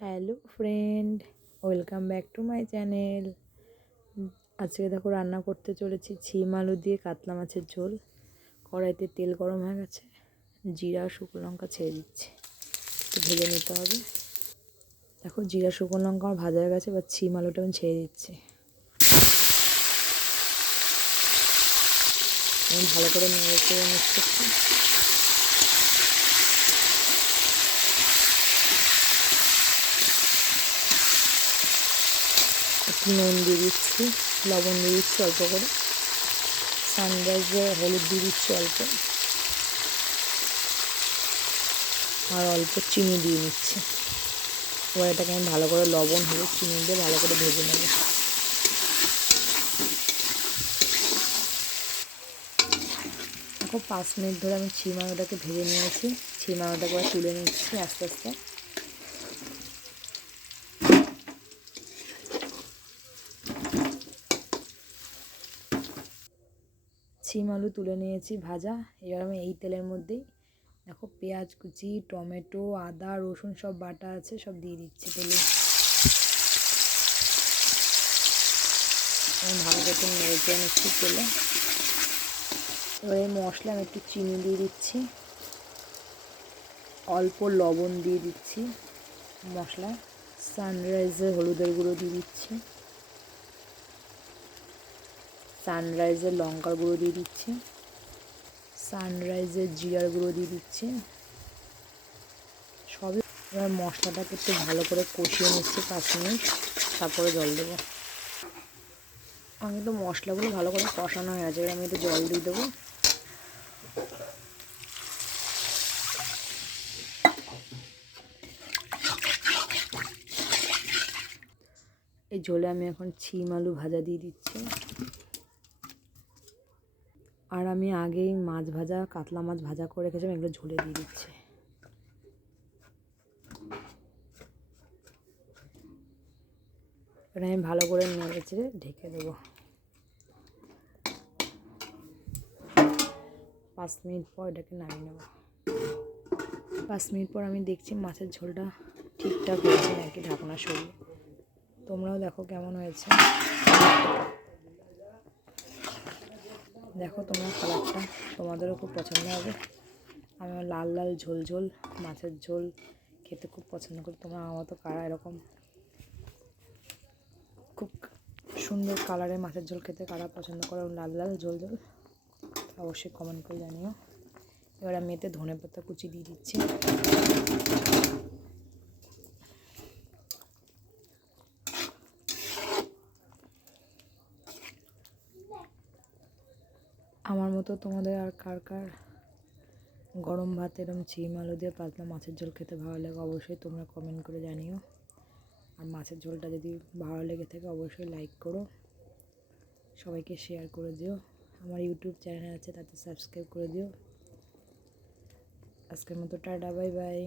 Hello friend, welcome back to my channel. আজকে দেখো রান্না করতে চলেছি ছিম আলু দিয়ে কাতলা মাছের ঝোল। কড়াইতে তেল গরম হয়ে গেছে, জিরা শুকনো লঙ্কা ছেড়ে দিচ্ছি, একটু ভেজে নিতে হবে। দেখো জিরা শুকনো লঙ্কা আমার ভাজা হয়ে গেছে, এবার ছিম আলুটা আমি ছেড়ে দিচ্ছি। আমি ভালো করে নেড়ে চেড়ে মিক্স করছি। একটু নুন দিয়ে দিচ্ছি, লবণ দিয়ে দিচ্ছি অল্প করে, সানরাইজের হলুদ দিয়ে দিচ্ছি অল্প, আর অল্প চিনি দিয়ে নিচ্ছি। এবার এটাকে আমি ভালো করে লবণ হলুদ চিনি দিয়ে ভালো করে ভেজে নেব। দেখো 5 মিনিট ধরে আমি ছিম আলুটাকে ভেজে নিয়েছি। ছিম আলুটাকে আবার তুলে নিচ্ছি আস্তে আস্তে। ছিম আলু তুলে নিয়েছি ভাজা। এবার আমি এই তেলের মধ্যেই দেখো পেঁয়াজ কুচি, টমেটো, আদা, রসুন সব বাটা আছে, সব দিয়ে দিচ্ছি তেলে। আমি ভালো করে নেড়ে চেড়ে নিচ্ছি তেলে। এবার এই মশলা আমি একটু চিনি দিয়ে দিচ্ছি, অল্প লবণ দিয়ে দিচ্ছি মশলা, সানরাইজের হলুদের গুঁড়ো দিয়ে দিচ্ছি, সানরাইজের লঙ্কার গুঁড়ো দিয়ে দিচ্ছি, সানরাইজের জিরার গুঁড়ো দিয়ে দিচ্ছি সবই। এবার মশলাটাকে একটু ভালো করে কষিয়ে নিচ্ছি 5 মিনিট, তারপরে জল দেবো। আমি তো মশলাগুলো ভালো করে কষানো হয়ে গেছে, এবার আমি একটু জল দিয়ে দেবো। এই ঝোলে আমি এখন ছিম আলু ভাজা দিয়ে দিচ্ছি, আর আমি আগেই মাছ ভাজা, কাতলা মাছ ভাজা করে রেখেছিলাম, এগুলো ঝোলে দিয়ে দিচ্ছি। এটা আমি ভালো করে নেড়ে চেড়ে ঢেকে দেবো। 5 মিনিট পর এটাকে নামিয়ে নেব। 5 মিনিট পর আমি দেখছি মাছের ঝোলটা ঠিকঠাক হয়েছে নাকি, ঢাকনা সরিয়ে। তোমরাও দেখো কেমন হয়েছে। দেখো তোমরা কালারটা তোমাদেরও খুব পছন্দ হবে। আমি লাল লাল ঝোল ঝোল মাছের ঝোল খেতে খুব পছন্দ করি। তোমরা আমার মতো কারা এরকম খুব সুন্দর কালারের মাছের ঝোল খেতে কারা পছন্দ করো, লাল লাল ঝোল ঝোল, অবশ্যই কমেন্ট করে জানিও। এবার আমি এতে ধনেপাতা কুচি দিয়ে দিচ্ছি। আমার মতো তোমাদের আর কার কার গরম ভাত এরকম ছিম আলু দিয়ে পাতলা মাছের ঝোল খেতে ভালো লাগে, অবশ্যই তোমরা কমেন্ট করে জানিও। আর মাছের ঝোলটা যদি ভালো লেগে থাকে অবশ্যই লাইক করো, সবাইকে শেয়ার করে দিও। আমার ইউটিউব চ্যানেল আছে, তাতে সাবস্ক্রাইব করে দিও। আজকের মতো টাটা, বাই বাই।